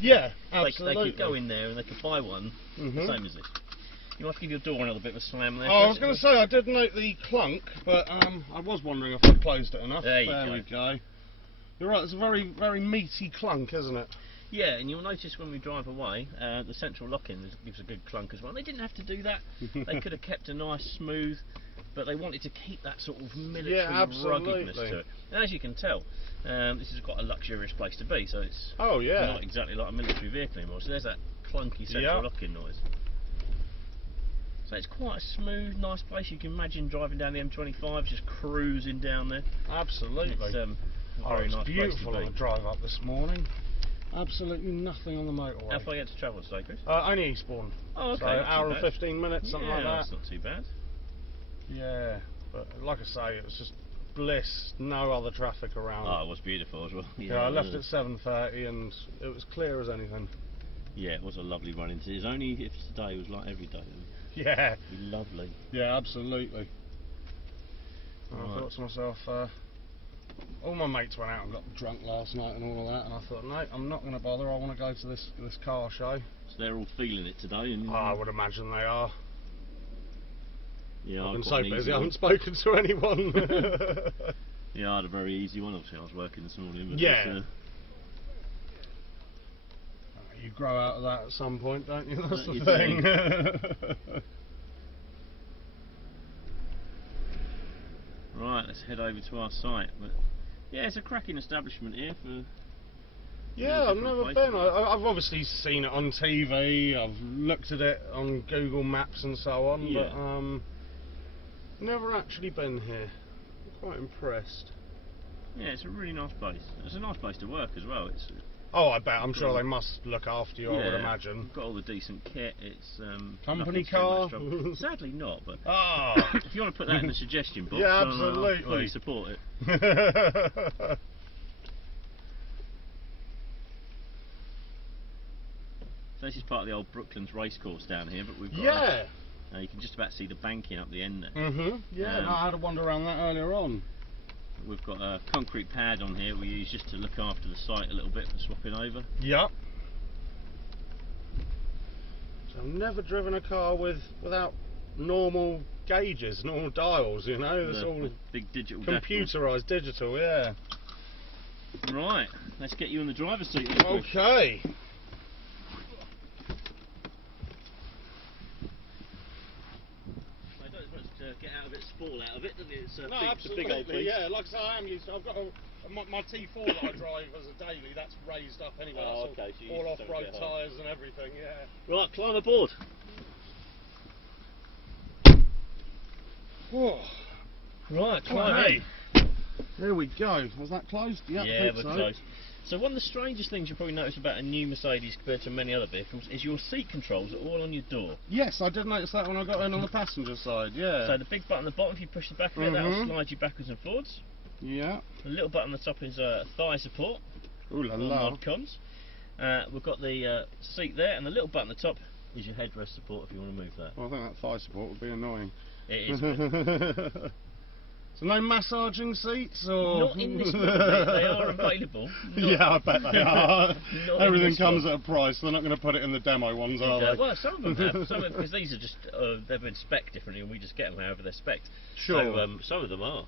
Yeah, They absolutely. could go in there and they could buy one, the same as this. You might have to give your door another bit of a slam there. Oh, I was going to say, I did note the clunk, but I was wondering if I'd closed it enough. There we go. You're right, it's a very, very meaty clunk, isn't it? Yeah, and you'll notice when we drive away, the central lock-in gives a good clunk as well. They didn't have to do that. They could have kept a nice smooth, but they wanted to keep that sort of military ruggedness to it. And as you can tell, this is quite a luxurious place to be, so it's not exactly like a military vehicle anymore. So there's that clunky central lock-in noise. So it's quite a smooth, nice place. You can imagine driving down the M25, just cruising down there. Absolutely. It's a very nice beautiful place to on be. the drive up this morning. Absolutely nothing on the motorway. How far you had to travel today, Chris? Only Eastbourne. Oh, okay. So an hour and 15 minutes, something like that. That's not too bad. Yeah, but like I say, it was just bliss, no other traffic around. Oh, it was beautiful as well. Yeah, I left at 7:30 and it was clear as anything. Yeah, it was a lovely run into. It was only if today was like every day. Yeah. It'd be lovely. Yeah, absolutely. Right. I thought to myself, all my mates went out and got drunk last night and all of that, and I thought, no, I'm not going to bother. I want to go to this car show. So they're all feeling it today, and I would imagine they are. Yeah, I've been so busy, I haven't spoken to anyone. Yeah, I had a very easy one. Obviously, I was working this morning. But yeah. You grow out of that at some point, don't you? That's the thing. Right, let's head over to our site. But yeah, it's a cracking establishment here for. Yeah, I've never been. I've obviously seen it on TV. I've looked at it on Google Maps and so on, but never actually been here. I'm quite impressed. Yeah, it's a really nice place. It's a nice place to work as well. It's. Oh, I bet. I'm sure they must look after you. I would imagine. We've got all the decent kit. It's company car. Sadly not, but if you want to put that in the suggestion box, yeah, absolutely. I'll fully support it. So this is part of the old Brooklands racecourse down here, but we've got you can just about see the banking up the end there. Yeah, no, I had a wander around that earlier on. We've got a concrete pad on here we use just to look after the site a little bit for swapping over. Yep. So I've never driven a car without normal gauges, normal dials, you know. It's all big digital computerised, digital, yeah. Right, let's get you in the driver's seat. Okay. Get out of it, spoil out of it, doesn't it? It's no, absolutely. Big old piece. Yeah, like I say, I am used to. I've got my T4 that I drive as a daily. That's raised up anyway. Oh, that's okay. all off-road tyres and everything. Yeah. Right, climb aboard. Whoa. Right, climb in. There we go. Was that closed? Yep, yeah, we're close. So one of the strangest things you'll probably notice about a new Mercedes compared to many other vehicles is your seat controls are all on your door. Yes, I did notice that when I got in on the passenger side, yeah. So the big button at the bottom, if you push the back of it, that'll slide you backwards and forwards. Yeah. The little button at the top is thigh support. Ooh la la. Mod cons. We've got the seat there, and the little button at the top is your headrest support if you want to move that. Well, I think that thigh support would be annoying. It is. So no massaging seats, or not in this model. They are available. Yeah, I bet they are. Everything comes at a price. They're not going to put it in the demo ones, are they? Well, some of them have. Some because these are just they've been spec'd differently, and we just get them however they're spec'd. Sure. So some of them are,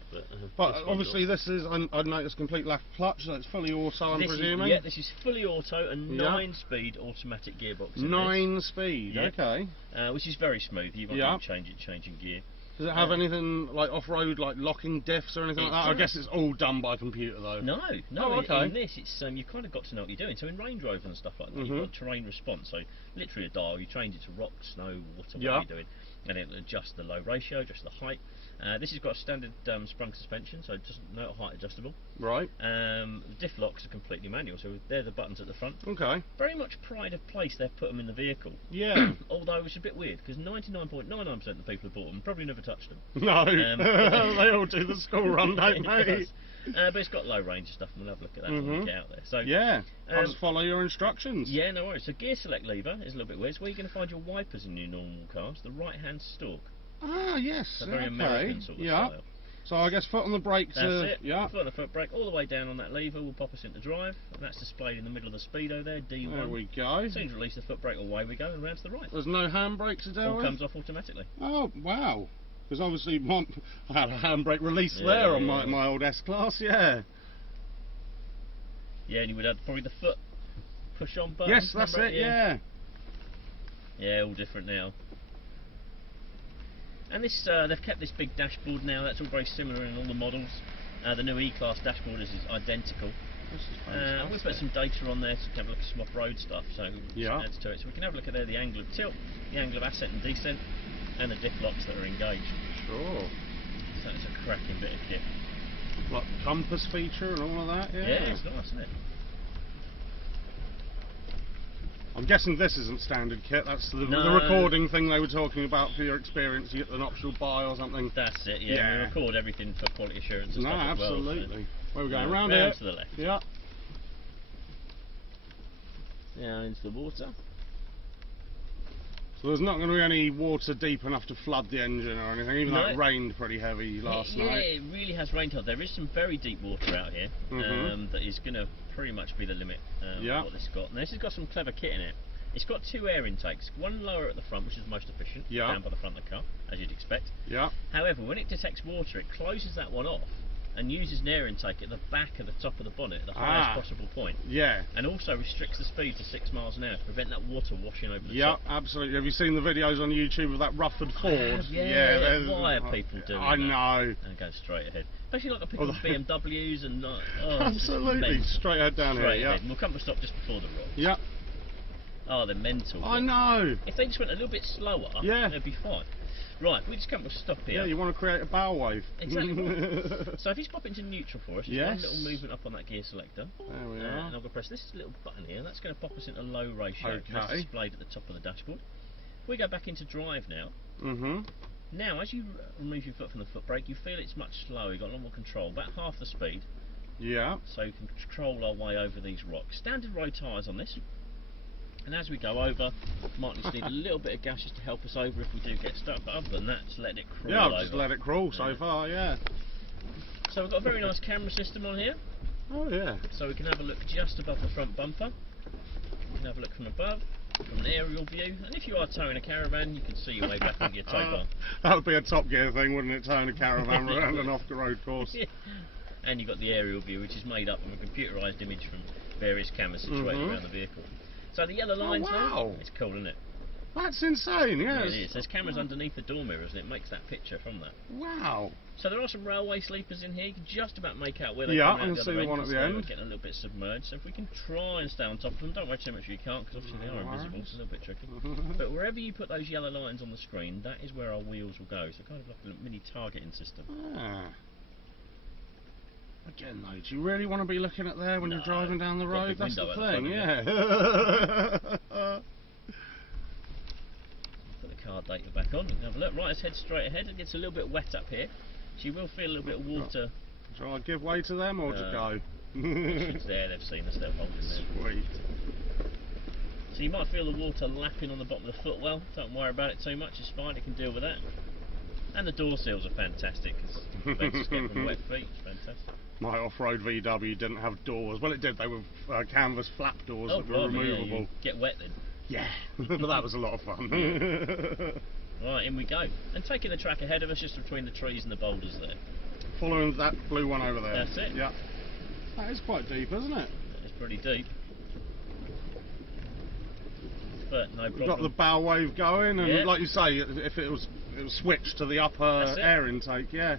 but obviously this is I'd noticed complete lack of clutch, so it's fully auto. I'm presuming. Yeah, this is fully auto and 9-speed automatic gearbox. 9-speed. Okay. Which is very smooth. You won't changing gear. Does it have anything like off-road, like locking diffs or anything like that? I guess it's all done by computer though. No. Oh, okay. In this, it's you've kind of got to know what you're doing. So in Range Rover and stuff like that, you've got terrain response. So literally a dial, you change it to rock, snow, water, whatever you're doing, and it'll adjust the low ratio, adjust the height. This has got a standard sprung suspension, so just not height adjustable. Right. The diff locks are completely manual, so they're the buttons at the front. Okay. Very much pride of place they've put them in the vehicle. Yeah. Although it's a bit weird because 99.99% of the people who bought them probably never touched them. No. They all do the school run, don't they? But it's got low range and stuff, and we'll have a look at that when we get out there. So yeah, I'll just follow your instructions. Yeah, no worries. So gear select lever is a little bit weird. It's where you're going to find your wipers in your normal cars, the right hand stalk. Ah, yes. A very American sort of style. So I guess foot on the brake That's it. Yeah. Foot on the foot brake, all the way down on that lever will pop us into drive, and that's displayed in the middle of the speedo there, D1. There we go. As soon as you release the foot brake, away we go, and round to the right. There's no handbrake to deal All with? comes off automatically. Oh, wow. Because obviously I had a handbrake release there on my old S-Class, yeah. Yeah, and you would have probably the foot push on button. Yes, that's it, yeah. Yeah, all different now. And this, they've kept this big dashboard now. That's all very similar in all the models. The new E-Class dashboard is identical. We've put some data on there so we can have a look at some off-road stuff. So adds to it. So we can have a look at there the angle of tilt, the angle of ascent and descent, and the diff locks that are engaged. Sure. So it's a cracking bit of kit. Like the compass feature and all of that, yeah. Yeah, it's nice, isn't it? I'm guessing this isn't standard kit, that's the recording thing they were talking about for your experience. You get an optional buy or something. That's it, yeah. We record everything for quality assurance and stuff absolutely. As well, so. Where are we going? Round here? To the left. Yeah. Now into the water. So there's not going to be any water deep enough to flood the engine or anything, even though it rained pretty heavy last night. Yeah, it really has rained hard. There is some very deep water out here that is going to pretty much be the limit of what this has got. And this has got some clever kit in it. It's got two air intakes, one lower at the front, which is most efficient, down by the front of the car, as you'd expect. However, when it detects water, it closes that one off and uses an air intake at the back of the top of the bonnet, at the highest possible point. And also restricts the speed to 6 miles an hour to prevent that water washing over the top. Absolutely. Have you seen the videos on YouTube of that Rufford Ford? Why are people doing that? I know. And go straight ahead. Especially like the people BMWs and absolutely. Straight ahead down here. Ahead. And we'll come to a stop just before the rock. Oh, they're mental. I know. If they just went a little bit slower, they'd be fine. Right, we just come to a stop here. Yeah, you want to create a bow wave. Exactly. So if you pop into neutral for us, just one little movement up on that gear selector. There we are. And I'm going to press this little button here. That's going to pop us into low ratio. Okay. That's displayed at the top of the dashboard. If we go back into drive now. Now, as you remove your foot from the foot brake, you feel it's much slower. You've got a lot more control, about half the speed. So you can control our way over these rocks. Standard road tyres on this. And as we go over, might just need a little bit of gas just to help us over if we do get stuck, but other than that, just let it crawl over. I've just let it crawl so far, So we've got a very nice camera system on here. So we can have a look just above the front bumper. We can have a look from above, from an aerial view, and if you are towing a caravan, you can see your way back on your tow bar. That would be a Top Gear thing, wouldn't it, towing a caravan around an off-the-road course. And you've got the aerial view, which is made up of a computerised image from various cameras situated around the vehicle. So the yellow lines now, it's cool, isn't it? That's insane, Yeah, it is. There's cameras underneath the door mirrors and it makes that picture from that. Wow. So there are some railway sleepers in here. You can just about make out where they come out. I can see the one at the end. Getting a little bit submerged. So if we can try and stay on top of them, don't worry too much if you can't, because obviously they are invisible, so it's a little bit tricky. But wherever you put those yellow lines on the screen, that is where our wheels will go. So kind of like a mini targeting system. Again though, do you really want to be looking at there when you're driving down the road? That's the thing, Put the car data back on, we can have a look. Right, let's head straight ahead. It gets a little bit wet up here, so you will feel a little bit of water. Shall I give way to them or to go? It's there, they've seen us, they're holding there. Sweet. So you might feel the water lapping on the bottom of the footwell. Don't worry about it too much, it's fine, it can deal with that. And the door seals are fantastic, because they just get from wet feet, it's fantastic. My off-road VW didn't have doors. Well, it did. They were canvas flap doors that were removable. You get wet then. Yeah, but that was a lot of fun. Right, in we go. And taking the track ahead of us, just between the trees and the boulders there. Following that blue one over there. That's it. Yeah. That is quite deep, isn't it? It's pretty deep. But no problem. We've got the bow wave going, and like you say, if it was switched to the upper air intake, It's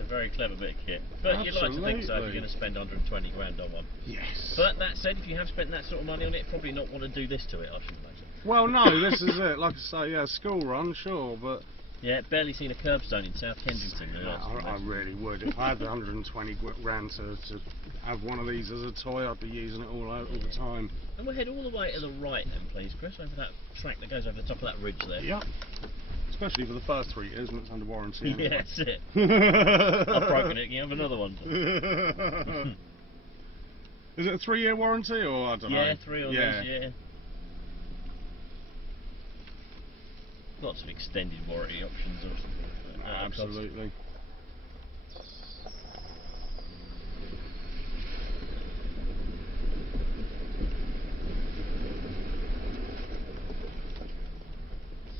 a very clever bit of kit. But you'd like to think so if you're going to spend 120 grand on one. Yes. But that said, if you have spent that sort of money on it, probably not want to do this to it, I should imagine. Well, no, this is it. Like I say, school run, sure, but... Yeah, barely seen a curbstone in South Kensington. I really would. If I had the 120 grand to have one of these as a toy, I'd be using it all the time. And we'll head all the way to the right then, please, Chris, over that track that goes over the top of that ridge there. Yep. Especially for the first 3 years when it's under warranty. Anyway. Yeah, that's it. I've broken it, you have another one. Is it a 3-year warranty or I don't know? Yeah, 3 on these, lots of extended warranty options. Absolutely.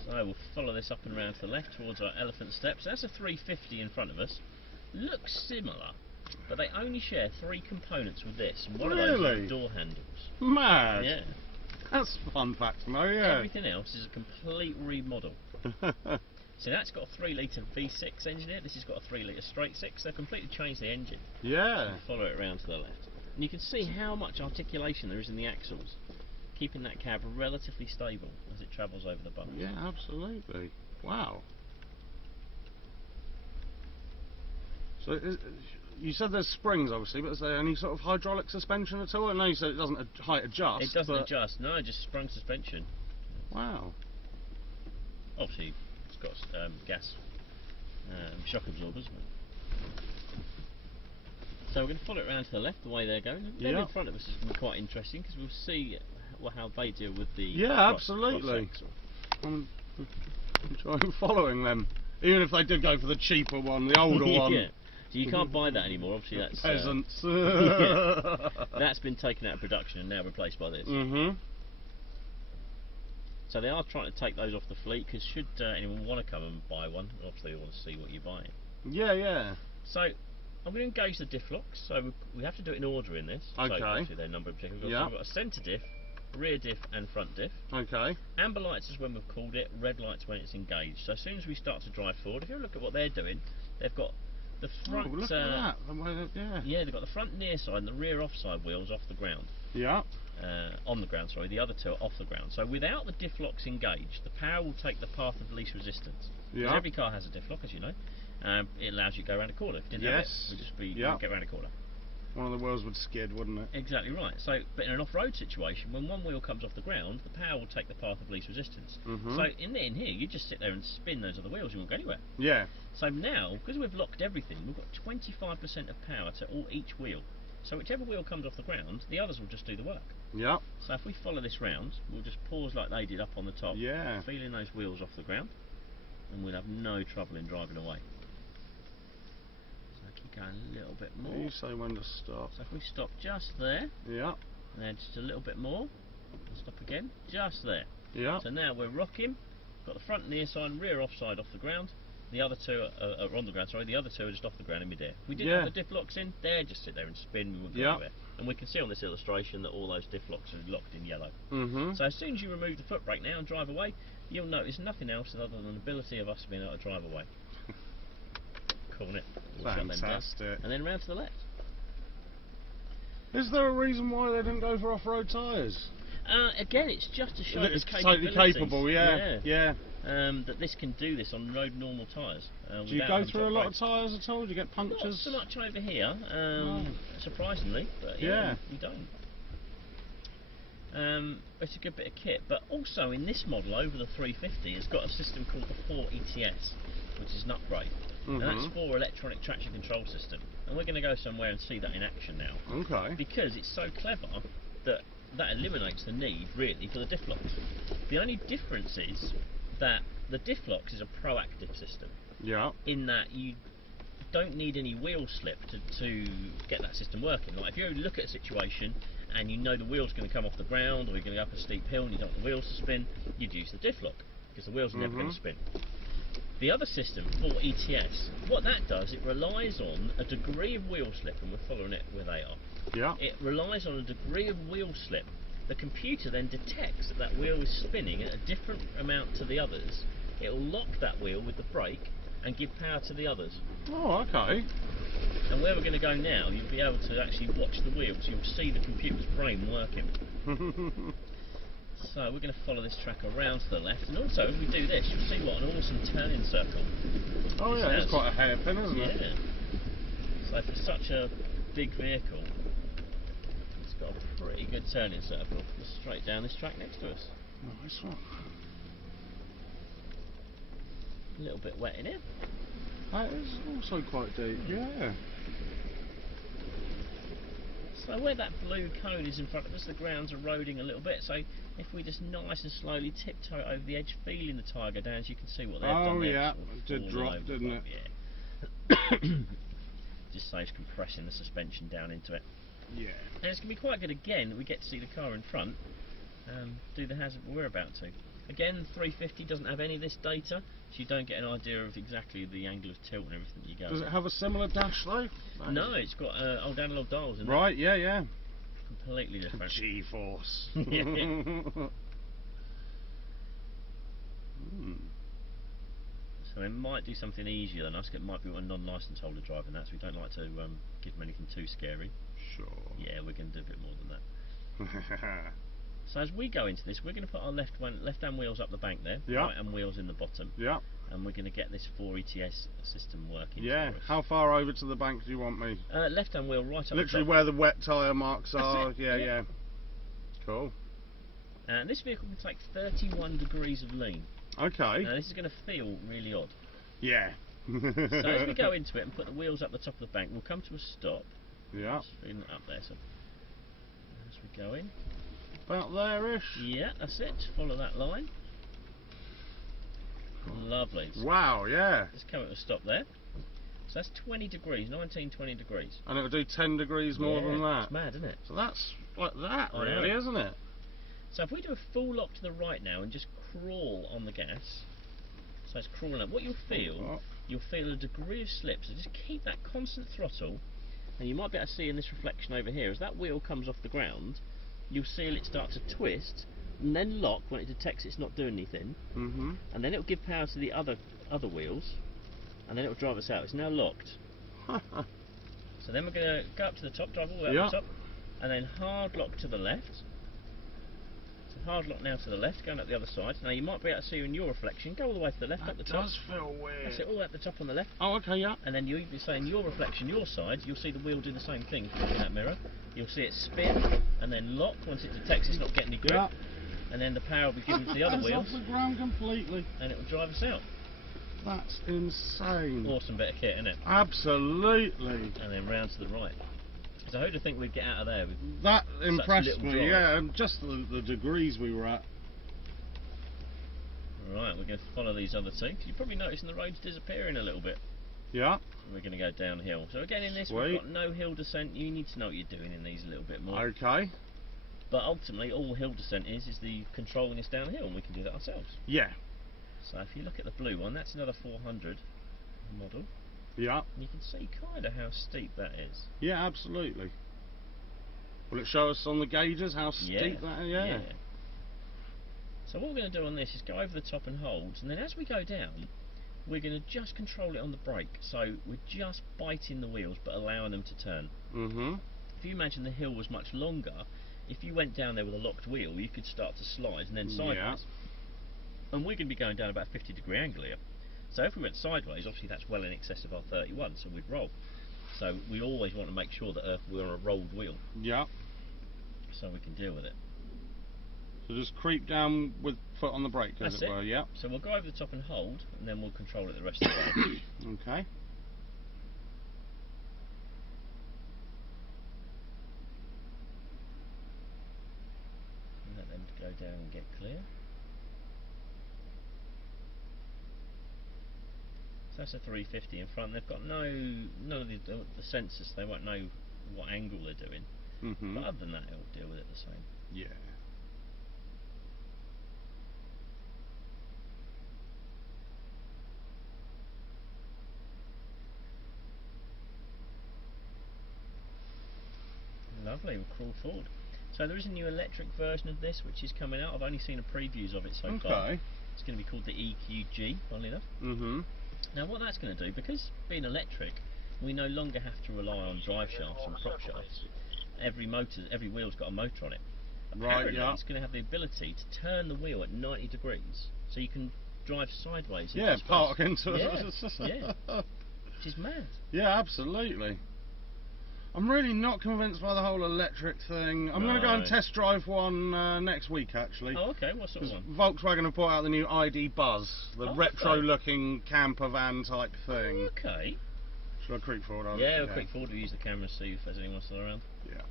So we'll follow this up and round to the left towards our elephant steps. That's a 350 in front of us. Looks similar, but they only share 3 components with this. And one of those is the door handles. Mad. Yeah. That's a fun fact to know, yeah. Everything else is a complete remodel. So that's got a 3-litre V6 engine in it. This has got a 3-litre straight 6. They've completely changed the engine. Yeah. So follow it around to the left. And you can see how much articulation there is in the axles, keeping that cab relatively stable as it travels over the bumps. Yeah, absolutely. Wow. So you said there's springs, obviously, but is there any sort of hydraulic suspension at all? I know you said it doesn't height adjust. It doesn't adjust, no, just sprung suspension. Wow. Obviously, it's got gas shock absorbers. So we're going to follow it around to the left, the way they're going. Then in front of us is going to be quite interesting because we'll see how they deal with the absolutely. I'm enjoying following them, even if they did go for the cheaper one, the older one. Yeah. So you can't buy that anymore. Obviously, that's peasants. That's been taken out of production and now replaced by this. So they are trying to take those off the fleet because should anyone want to come and buy one, obviously they want to see what you're buying. Yeah. So I'm going to engage the diff locks. So we have to do it in order in this. Okay. So obviously their number in particular. We've got a centre diff, rear diff and front diff. Okay. Amber lights is when we've called it, red lights when it's engaged. So as soon as we start to drive forward, if you look at what they're doing, they've got the front. Look at that. Yeah, they've got the front near side and the rear offside wheels off the ground. Yeah. On the ground, sorry. The other two are off the ground. So without the diff locks engaged, the power will take the path of least resistance. Yeah. Every car has a diff lock, as you know. It allows you to go around a corner. If you didn't have it, it would just be you get around a corner. One of the wheels would skid, wouldn't it? Exactly right. So, but in an off-road situation, when one wheel comes off the ground, the power will take the path of least resistance. So in here, you just sit there and spin those other wheels, you won't go anywhere. Yeah. So now, because we've locked everything, we've got 25% of power to each wheel. So whichever wheel comes off the ground, the others will just do the work. Yeah. So if we follow this round, we'll just pause like they did up on the top, feeling those wheels off the ground, and we'll have no trouble in driving away. So keep going a little bit more. You say when to stop. So if we stop just there, and then just a little bit more, and stop again, just there. So now we're rocking, got the front near side, rear offside off the ground. The other two are on the ground, sorry, the other two are just off the ground in mid-air. If we didn't have the diff locks in, they'd just sit there and spin, we wouldn't go anywhere. And we can see on this illustration that all those diff locks are locked in yellow. So as soon as you remove the foot brake now and drive away, you'll notice nothing else other than the ability of us being able to drive away. Cool, isn't it? We'll fantastic. and then round to the left. Is there a reason why they didn't go for off-road tyres? Again, it's just to show it's totally capable, that this can do this on road normal tyres. Do you go through a lot of tyres at all? Do you get punctures? Not so much over here, surprisingly, but we don't. It's a good bit of kit, but also in this model over the 350 it's got a system called the 4ETS, which is an upgrade. And that's for electronic traction control system. And we're going to go somewhere and see that in action now. Okay. Because it's so clever that eliminates the need really for the diff locks. The only difference is that the diff locks is a proactive system. Yeah. In that you don't need any wheel slip to get that system working. Like if you look at a situation and you know the wheel's going to come off the ground or you're going to go up a steep hill and you don't want the wheels to spin, you'd use the diff lock because the wheels are never going to spin. The other system, 4ETS, what that does, it relies on a degree of wheel slip, and we're following it where they are. Yeah. It relies on a degree of wheel slip. The computer then detects that that wheel is spinning at a different amount to the others. It will lock that wheel with the brake and give power to the others. Oh, okay. And where we're going to go now, you'll be able to actually watch the wheels. You'll see the computer's brain working. So we're going to follow this track around to the left, and also as we do this, you'll see what an awesome turning circle. Oh yeah, it's quite a hairpin, isn't it? Yeah. So for such a big vehicle, it's got a pretty good turning circle. Just straight down this track next to us. Nice one. A little bit wet in here. That is also quite deep, yeah. So where that blue cone is in front of us, the ground's eroding a little bit, so if we just nice and slowly tiptoe over the edge, feeling the tyre go down, as you can see what they've done there. Oh yeah, it did drop, didn't it? Yeah. Just saves compressing the suspension down into it. Yeah. And it's going to be quite good again, we get to see the car in front, do the hazard we're about to. Again, the 350 doesn't have any of this data, so you don't get an idea of exactly the angle of tilt and everything you go. Does it have a similar dash though? No, it's got old analog dials in it. Right, yeah. Completely different. G-force. Yeah. So it might do something easier than us. It might be a non-licensed holder driving that, so we don't like to give them anything too scary. Sure. Yeah, we're going to do a bit more than that. So as we go into this, we're going to put our left-hand wheels up the bank there, right-hand wheels in the bottom. Yeah. And we're going to get this 4 ETS system working. Yeah. For us. How far over to the bank do you want me? Left-hand wheel right up. Literally the top. where the wet tyre marks are. Yeah. Cool. And this vehicle can take 31 degrees of lean. Okay. Now this is going to feel really odd. Yeah. So as we go into it and put the wheels up the top of the bank, we'll come to a stop. Yeah. Just feeling it up there. So as we go in. About there-ish. Yeah, that's it. Follow that line. Lovely. Wow, yeah. Let's come to a stop there. So that's 20 degrees, 20 degrees. And it'll do 10 degrees more than that. It's mad, isn't it? So that's like that, really, isn't it? So if we do a full lock to the right now and just crawl on the gas, so it's crawling up, what you'll feel a degree of slip, so just keep that constant throttle, and you might be able to see in this reflection over here, as that wheel comes off the ground, you'll see it start to twist, and then lock when it detects it's not doing anything, and then it'll give power to the other wheels, and then it'll drive us out. It's now locked. So then we're going to go up to the top, drive all the way up the top, and then hard lock to the left. So hard lock now to the left, going up the other side. Now you might be able to see in your reflection, go all the way to the left, up the top. That does feel weird. That's it, all the way up the top on the left. Oh, okay, yeah. And then you even say in your reflection, your side, you'll see the wheel do the same thing if you look in that mirror. You'll see it spin, and then lock once it detects it's not getting any grip. And then the power will be given to the other wheels. Off the ground completely. And it will drive us out. That's insane. Awesome bit of kit, isn't it? Absolutely. And then round to the right. So who'd have think we'd get out of there with that impressed me, drive? yeah, and just the degrees we were at. Right, we're going to follow these other two. You're probably noticing the road's disappearing a little bit. Yeah. So we're going to go downhill. So again, in this, we've got no hill descent. You need to know what you're doing in these a little bit more. Okay. But ultimately, all hill descent is the controlling us downhill, and we can do that ourselves. Yeah. So if you look at the blue one, that's another 400 model. Yeah. And you can see kind of how steep that is. Yeah, absolutely. Will it show us on the gauges how steep that is? Yeah. So what we're going to do on this is go over the top and hold, and then as we go down, we're going to just control it on the brake. So we're just biting the wheels, but allowing them to turn. If you imagine the hill was much longer, if you went down there with a locked wheel, you could start to slide and then sideways. And we're going to be going down about a 50-degree angle here. So if we went sideways, obviously that's well in excess of our 31, so we'd roll. So we always want to make sure that we're on a rolled wheel. Yeah. So we can deal with it. So just creep down with foot on the brake, as it were, yeah. So we'll go over the top and hold, and then we'll control it the rest of the way. Okay. Let them go down and get clear. So that's a 350 in front. They've got none of the sensors. They won't know what angle they're doing. But other than that, it'll deal with it the same. Yeah. Lovely, we'll crawl forward. So there is a new electric version of this which is coming out. I've only seen previews of it so far. It's going to be called the EQG, funnily enough. Now what that's going to do, because being electric, we no longer have to rely on drive shafts and prop shafts. Every wheel's got a motor on it. Apparently it's going to have the ability to turn the wheel at 90 degrees, so you can drive sideways. Yeah, park into it. Yeah, which is mad. Yeah, absolutely. I'm really not convinced by the whole electric thing. I'm going to go and test drive one next week, actually. Oh, okay. What sort of one? Volkswagen have brought out the new ID Buzz, the retro-looking camper van type thing. Okay. Should I creep forward? Yeah, we'll creep forward. We'll use the camera to see if there's anyone still around. Yeah.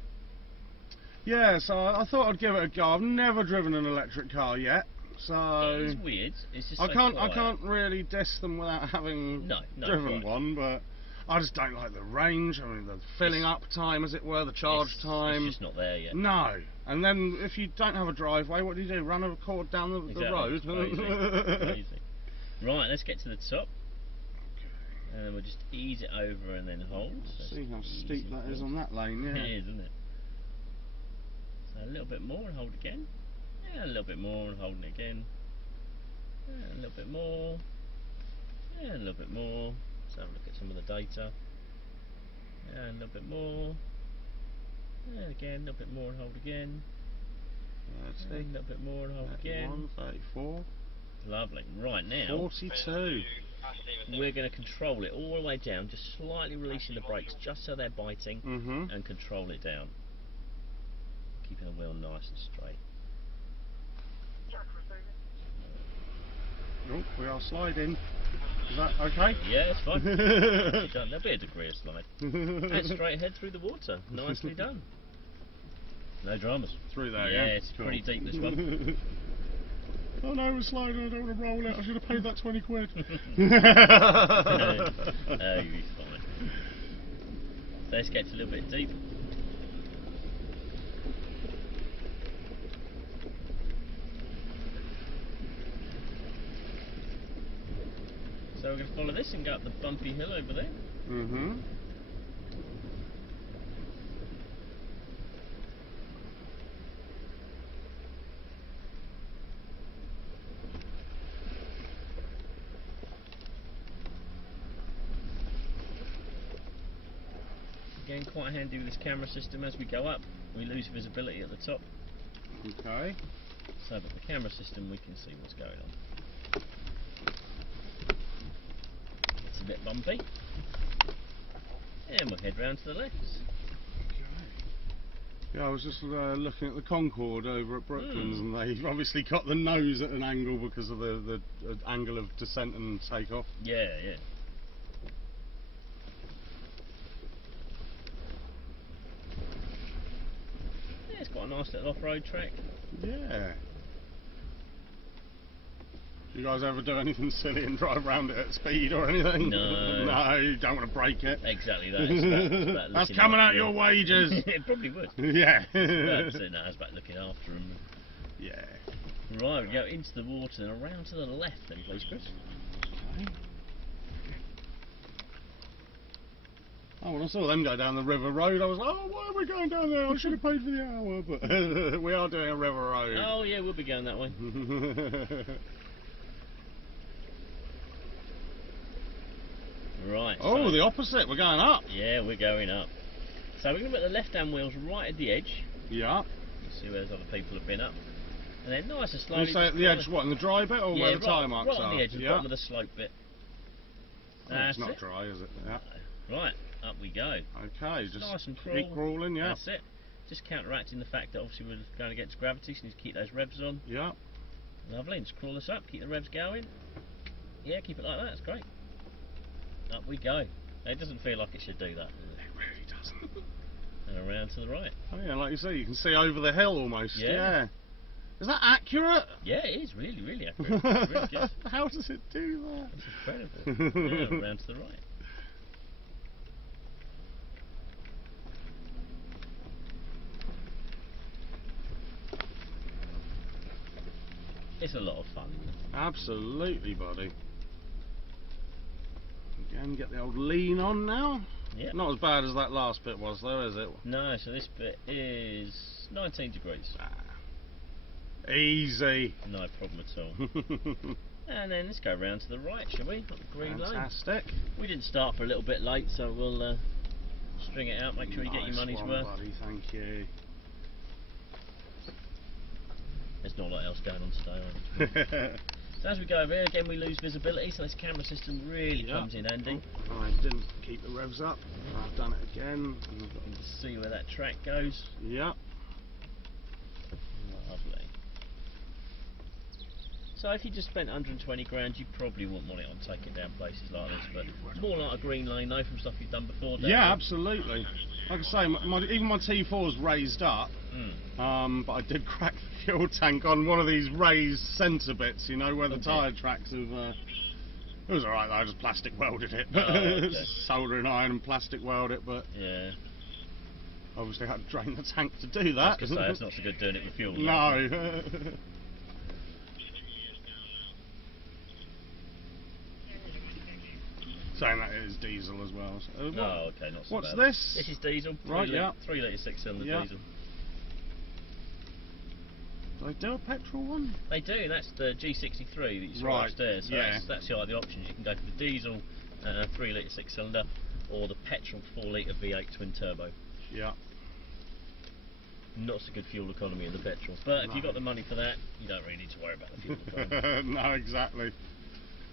Yeah, so I thought I'd give it a go. I've never driven an electric car yet, so It is weird. It's just I so can't quiet. really diss them without having driven quite. one, but I just don't like the range. I mean, the filling up time, as it were, the charge time. It's just not there yet. No. And then if you don't have a driveway, what do? Run a cord down the road? It's crazy. Right, let's get to the top. And then we'll just ease it over and then hold. So see how steep that is on that lane, yeah. It is, isn't it? So a little bit more and hold again. Yeah, a little bit more and holding it again. Yeah, a little bit more. Yeah, a little bit more. Let's have a look at some of the data. Yeah, a little bit more. Yeah, again, a little bit more and hold again. Yeah, a little bit more and hold 31, again. 34. Lovely. Right, now 42. we're going to control it all the way down, just slightly releasing the brakes just so they're biting, and control it down. Keeping the wheel nice and straight. Oh, we are sliding. Is that okay? Yeah, it's fine. There'll be a degree of slide. And straight ahead through the water. Nicely done. No dramas. Through there, yeah? It's cool. Pretty deep, this one. Oh no, we're sliding, I don't want to roll it. I should have paid that 20 quid. You'll be fine. Let's get a little bit deep. So we're going to follow this and go up the bumpy hill over there. Again, quite handy with this camera system. As we go up, we lose visibility at the top. Okay. So with the camera system we can see what's going on. It's a bit bumpy. And we'll head round to the left. Yeah, I was just looking at the Concorde over at Brooklands, and they've obviously got the nose at an angle because of the angle of descent and takeoff. Yeah, yeah. Yeah, it's got a nice little off-road track. Yeah. Do you guys ever do anything silly and drive around it at speed or anything? No. No, you don't want to break it. Exactly that. It's about that's coming out your wages. It probably would. Yeah. That's about looking after them. Yeah. Right, we go into the water and around to the left then, please, Chris. Okay. Oh, when I saw them go down the river road, I was like, oh, why are we going down there? I should have paid for the hour, but we are doing a river road. Oh, yeah, we'll be going that way. Right. Oh, so the opposite. We're going up. Yeah, we're going up. So we're going to put the left-hand wheels right at the edge. Yeah. You see where those other people have been up. And then nice and slowly. You say at the edge, what, in the dry bit or where the tyre marks right are? on the edge, the bottom of the slope bit. Oh, it's not dry, is it? Yeah. Right, up we go. Okay, just nice and keep crawling, yeah. That's it. Just counteracting the fact that obviously we're going against gravity, so you need to keep those revs on. Yeah. Lovely, and just crawl this up, keep the revs going. Yeah, keep it like that, that's great. Up we go. It doesn't feel like it should do that. It really doesn't. And around to the right. Oh yeah, like you say, you can see over the hill almost. Yeah. Is that accurate? Yeah, it is really, really accurate. It's really good. How does it do that? It's incredible. Yeah, around to the right. It's a lot of fun. Absolutely, buddy. Again, get the old lean on now. Yeah. Not as bad as that last bit was, though, is it? No, so this bit is 19 degrees. Easy. No problem at all. And then let's go round to the right, shall we? Got the green lane. Fantastic. We didn't start for a little bit late, so we'll string it out, make sure you get your money's worth. Buddy, thank you. There's not a lot else going on today. So as we go over here, again we lose visibility, so this camera system really comes in handy. Oh, I didn't keep the revs up. I've done it again. And you can see where that track goes. Yeah. Lovely. So if you just spent 120 grand, you probably wouldn't want it on taking down places like this, but it's more like a green lane though from stuff you've done before. Yeah, absolutely. Like I say, even my T4's raised up, but I did crack the fuel tank on one of these raised centre bits, you know, where the tyre tracks have... it was alright though, I just plastic welded it. Soldering iron and plastic weld it, but... Yeah. Obviously I had to drain the tank to do that. I was going to say, it's not so good doing it with fuel. No. Saying that it is diesel as well. So, oh, okay, not so what's bad. this? This is diesel. Right, yeah. 3 litre 6-cylinder diesel. Do they do a petrol one? They do. That's the G63 that you saw upstairs. So that's the options. You can go for the diesel 3 litre 6-cylinder or the petrol 4 litre V8 twin turbo. Yeah. Not so good fuel economy in the petrol, but if you've got the money for that, you don't really need to worry about the fuel economy. No, exactly.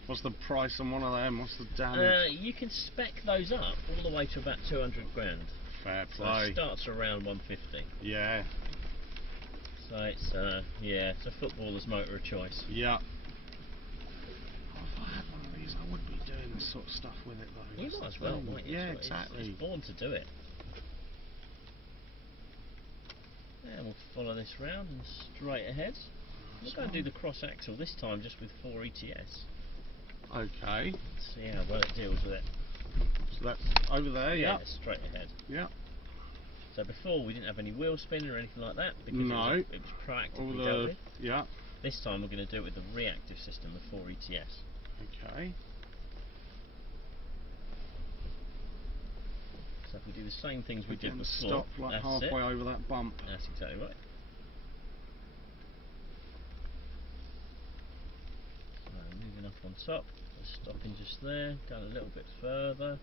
What's the price on one of them? What's the damage? You can spec those up all the way to about 200 grand. Fair play. So it starts around 150. Yeah. So it's it's a footballer's motor of choice. Yeah. Oh, if I had one of these, I would be doing this sort of stuff with it though. You might as well, mightn't you? Yeah, exactly. It's born to do it. Yeah, we'll follow this round and straight ahead. We'll go and do the cross axle this time just with 4 ETS. Okay. Let's see how well it deals with it. So that's over there, yeah. Straight ahead. Yeah. So before we didn't have any wheel spin or anything like that because it was proactively dealt with. Yeah. This time we're going to do it with the reactive system, the 4 ETS. Okay. So if we do the same things we did before, stop like halfway over that bump. That's exactly right. Moving up on top, stopping just there, going a little bit further.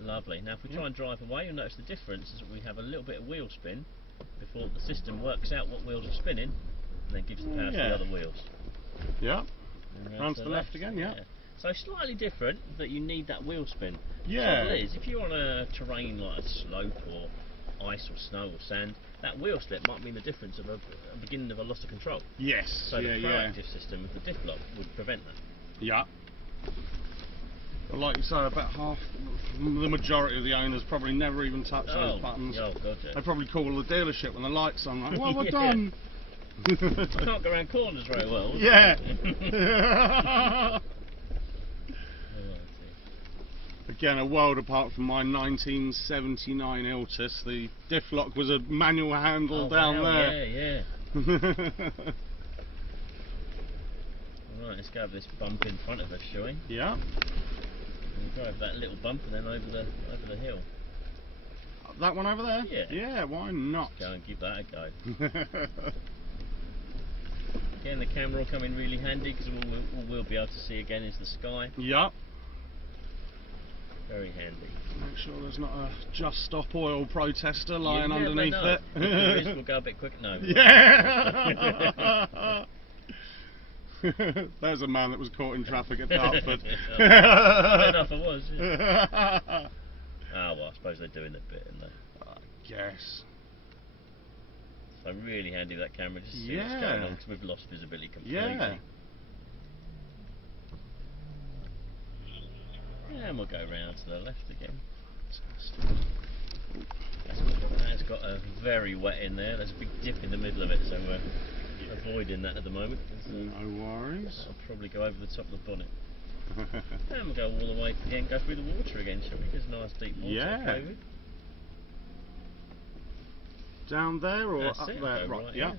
Lovely. Now if we try and drive away, you'll notice the difference is that we have a little bit of wheel spin before the system works out what wheels are spinning and then gives the power to the other wheels. Yeah. Round to the left again, yeah. So slightly different, that you need that wheel spin. Yeah. The trouble is, if you're on a terrain like a slope or ice or snow or sand, that wheel slip might mean the difference of a beginning of a loss of control. Yes. So the proactive system with the diff lock would prevent that. Yeah. But like you say, about half, the majority of the owners probably never even touch those buttons. Oh god, yeah. They probably call the dealership when the lights on, like, what have I done? I can't go around corners very well. Yeah. Again, a world apart from my 1979 Iltis, the diff lock was a manual handle down there. Yeah. Right, let's go over this bump in front of us, shall we? Yeah. We'll go over that little bump and then over the hill. That one over there? Yeah. Yeah, why not? Let's go and give that a go. Again, the camera will come in really handy because all we'll be able to see again is the sky. Yep. Very handy. Make sure there's not a Just Stop Oil protester lying underneath it. If there is, we'll go a bit quicker. No. Yeah! There's a man that was caught in traffic at Dartford. Fair enough, I was. Yeah. Well, I suppose they're doing a bit, aren't they? I guess. So really handy that camera just to see what's going on because we've lost visibility completely. Yeah. And we'll go round to the left again. That's got a very wet in there. There's a big dip in the middle of it, so we're avoiding that at the moment. No worries. I'll probably go over the top of the bonnet. And we'll go all the way again, go through the water again, shall we? There's nice deep water to play with. Down there or That's up it, there? right, Yeah.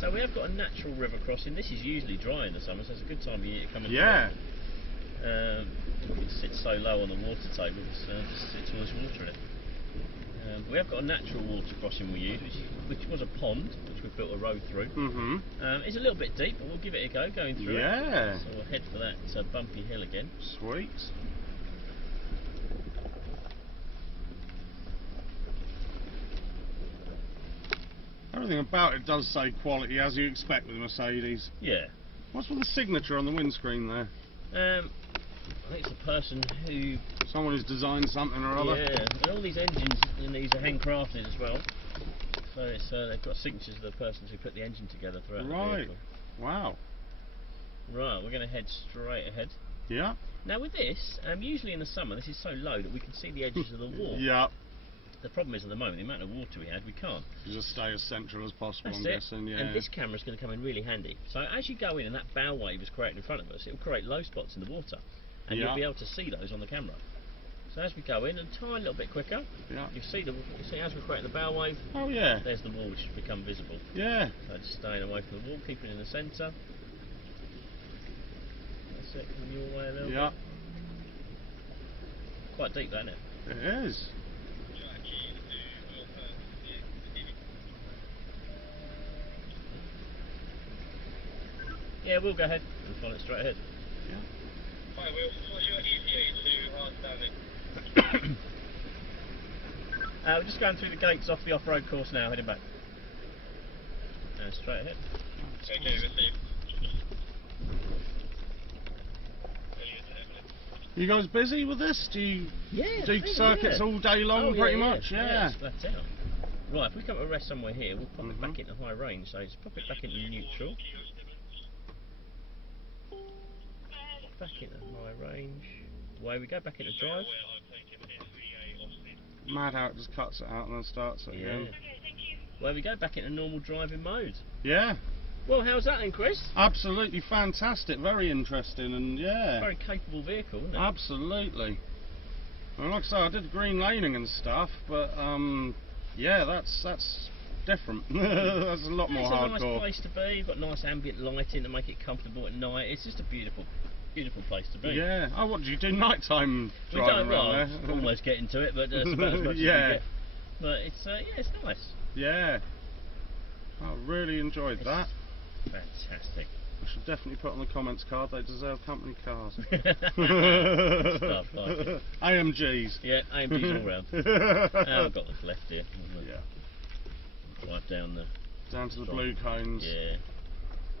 So we have got a natural river crossing. This is usually dry in the summer, so it's a good time of year to come and it sits so low on the water table, just sits all this water in it. We have got a natural water crossing we use, which was a pond, which we've built a road through. It's a little bit deep, but we'll give it a go going through it. So we'll head for that bumpy hill again. Sweet. Everything about it does say quality, as you expect with Mercedes. Yeah. What's with the signature on the windscreen there? I think it's a person who... Someone who's designed something or other. Yeah, and all these engines in these are handcrafted as well. So So it's they've got signatures of the persons who put the engine together throughout the vehicle. Wow. Right, we're going to head straight ahead. Yeah. Now with this, usually in the summer this is so low that we can see the edges of the wall. Yeah. The problem is at the moment, the amount of water we had, we can't. You just stay as central as possible, That's I'm guessing, yeah. And this camera's going to come in really handy. So as you go in and that bow wave is created in front of us, it will create low spots in the water. And you'll be able to see those on the camera. So as we go in, and tiny little bit quicker, you see as we're creating the bow wave, there's the wall which should become visible. Yeah. So just staying away from the wall, keeping it in the centre. That's it, coming your way a little bit. Quite deep, that, isn't it? It is. Yeah, we'll go ahead. We'll follow it straight ahead. Yeah. Hi, Will. What's your ETA to hard standing? We're just going through the gates off the off-road course now, heading back. Straight ahead. Okay, received. You guys busy with this? Do you do circuits all day long, pretty much? Yeah. That's it. Right, if we come to a rest somewhere here, we'll pop it back into high range. So just pop it back into neutral. Back into high range. Away we go, back into drive. Mad how it just cuts it out and then starts it again. Away we go, back into normal driving mode. Yeah. Well, how's that then, Chris? Absolutely fantastic, very interesting, and very capable vehicle, isn't it? Absolutely. And like I say, I did green laning and stuff, but yeah, that's different. That's a lot more hardcore. It's a nice place to be. You've got nice ambient lighting to make it comfortable at night. It's just a beautiful place to be. Yeah. Oh, what do you do nighttime driving around there? Almost getting to it, but that's about as much as we get. But it's it's nice. Yeah. I really enjoyed that. Fantastic. I should definitely put on the comments card they deserve company cars. Stuff like it. AMGs. Yeah, AMGs all round. I've got this left here. Drive down to the blue cones. Yeah.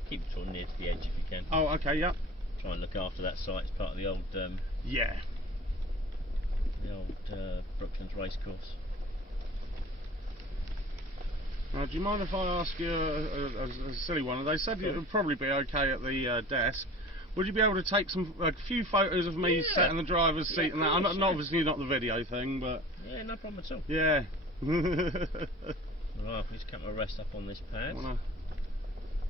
Keep it sort of near to the edge if you can. Oh, okay, yeah. Try and look after that site. It's part of the old the old Brooklands racecourse. Now, do you mind if I ask you a silly one? They said it would probably be okay at the desk. Would you be able to take a few photos of me sat in the driver's seat and that? I'm obviously not the video thing, but yeah, no problem at all. Yeah. Right, let's come to a rest up on this pad. Wanna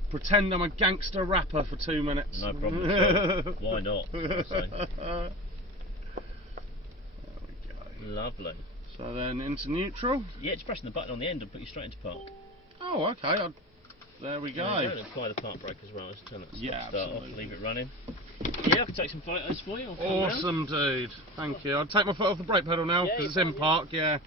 pretend I'm a gangster rapper for 2 minutes. No problem at all. Why not? There we go. Lovely. So then into neutral? Yeah, just pressing the button on the end will put you straight into park. Oh, okay. There we go. Yeah, apply the park brake as well. Just turn that start off, leave it running. Yeah, I can take some photos for you. Awesome, dude. Thank you. I'll take my foot off the brake pedal now because it's in park, There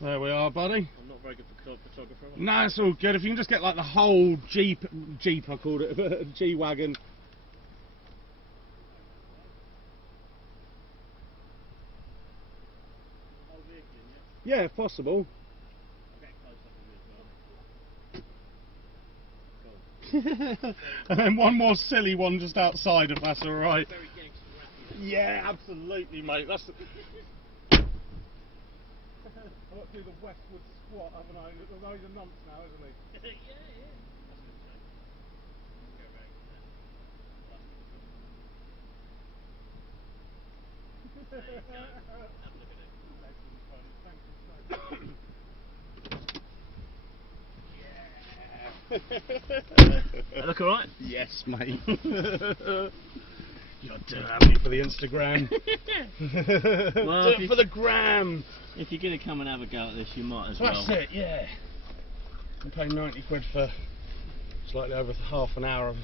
we are, buddy. I'm not very good for photographer. No, it's all good. If you can just get like the whole Jeep I called it, G-Wagon. Yeah, if possible. And then one more silly one just outside, if that's alright. Yeah, absolutely, mate. That's I went through the Westwood squat, haven't I? Although he's a nonce now, isn't he? Yeah. There you go. Have a look at it. That look alright? Yes, mate. You're doing happy for the Instagram. Well, do it for the gram. If you're going to come and have a go at this, you might as well. That's it, yeah. I'm paying 90 quid for slightly over half an hour of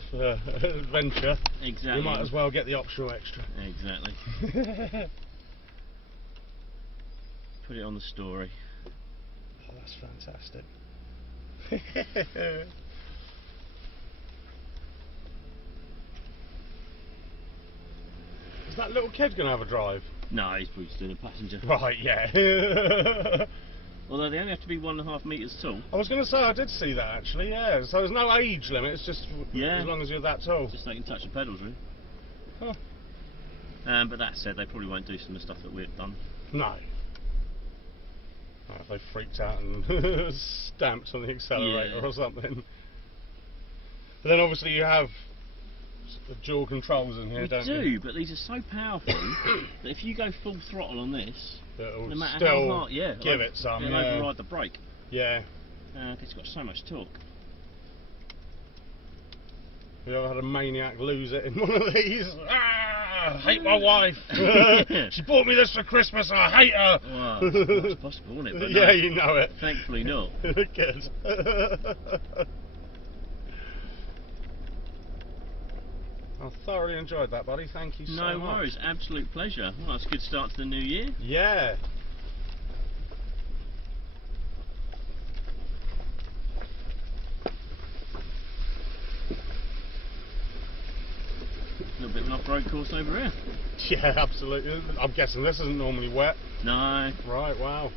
adventure. Exactly. You might as well get the optional extra. Exactly. Put it on the story. Oh, that's fantastic. Is that little kid going to have a drive? No, he's probably still a passenger. Right, yeah. Although they only have to be 1.5 metres tall. I was going to say, I did see that actually, yeah. So there's no age limit, it's just as long as you're that tall. Just they can touch the pedals, really. Huh. But that said, they probably won't do some of the stuff that we've done. No. If they freaked out and stamped on the accelerator or something. But then obviously you have dual controls in here, don't you? We do, but these are so powerful that if you go full throttle on this, it'll no matter still how hard, give it some. It'll override the brake. Yeah. It's got so much torque. Have you ever had a maniac lose it in one of these? I hate my wife. She bought me this for Christmas and I hate her. Well, it's possible, isn't it? But yeah, no, you know it. thankfully not. Good. I thoroughly enjoyed that, buddy. Thank you so much. No worries. Absolute pleasure. Well, that's a good start to the new year. Yeah. A little bit of an off-road course over here. Yeah, absolutely. I'm guessing this isn't normally wet. No. Right, wow.